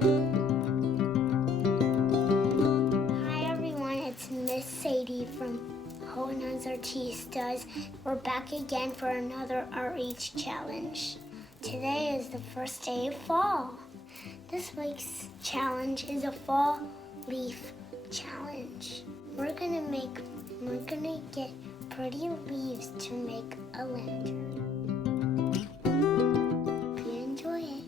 Hi everyone, it's Miss Sadie from Hohen's Artistas. We're back again for another ArtReach challenge. Today is the first day of fall. This week's challenge is a fall leaf challenge. We're gonna get pretty leaves to make a lantern. Hope you enjoy it.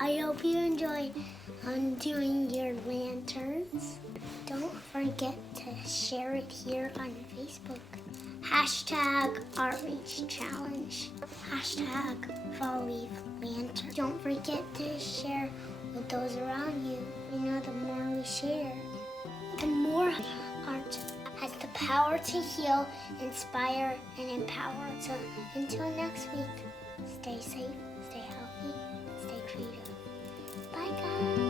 I hope you enjoy doing your lanterns. Don't forget to share it here on Facebook. Hashtag ArtReach Challenge. Hashtag fallleaflantern. Don't forget to share with those around you. You know, the more we share, the more art has the power to heal, inspire, and empower. So until next week, stay safe, stay healthy, stay creative. Bye, guys.